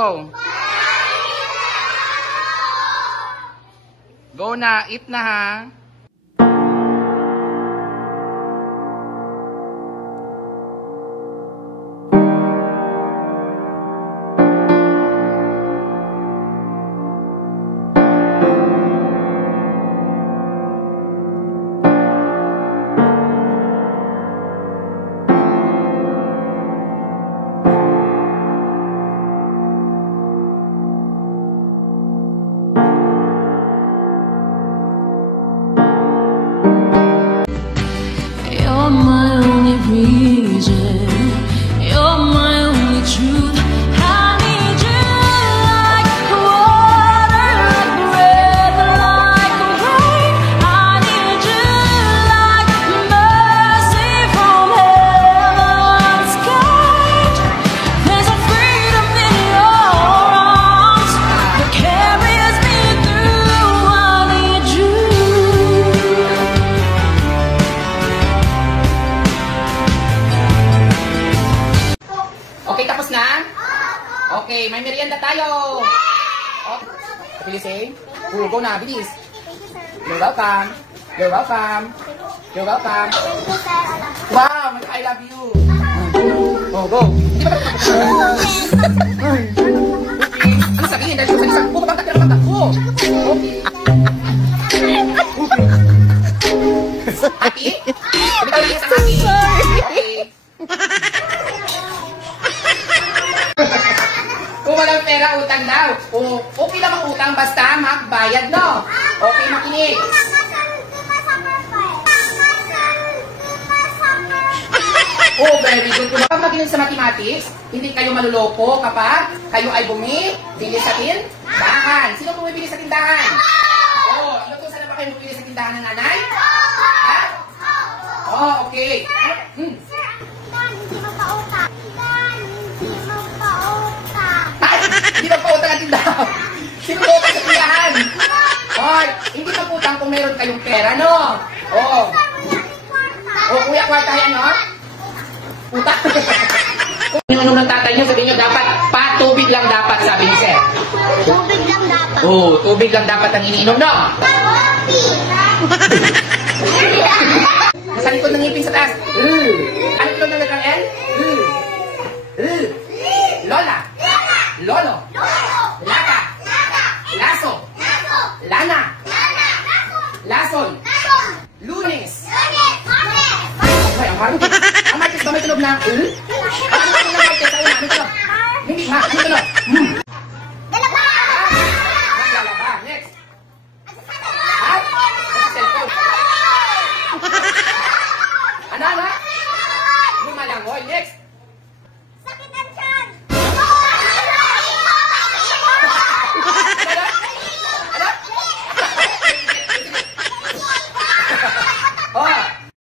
Go. Go na. Eat na ha. Okay, tapos na? Okay, may merienda tayo. Okay. Bilis eh. Go na, bilis. You're welcome. You're welcome. You're welcome. Wow, I love you. Oh, go. Okay. Ano sabihin? Dahil ko sa bumabangkat ka naman ako. Okay. Happy? Bumitaw lang sa happy. Okay. Kung walang pera, utang daw. Okay lang ang utang, basta magbayad, no? Okay, makinig. Oh, very good. Kung maginig sa mathematics, hindi kayo maluloko kapag kayo ay bumibili sa tindahan. Sino bumibili sa tindahan? Oh, inutusan na ba kayo bumibili sa tindahan ng nanay? Ha? Oh, okay. Hindi magpautang ang tindahan. Sino magpautang sa tindahan? Hoy, hindi magpautang kung meron kayong pera, no? Oo. O, kuya, kwartahan, no? Utang. Kung minunong ng tatay nyo, sabihin nyo, dapat patubig lang dapat, sabi ni Sir. Tubig lang dapat. Oo, tubig lang dapat ang iniinom, no? Nasa likod ng ngipin sa taas. Ano ito ng letrang L? Lola. Lolo. Laka. Laso. Lana. Lason. Lunes. Ay, ang marunong. Ang martes ba may tunog na? Ano tunog ng martes? Ano tunog? Hindi, ma. Ano tunog? Dalawa. Dalawa. Next. At? Cellphone. Ano? Lumalangoy. Next.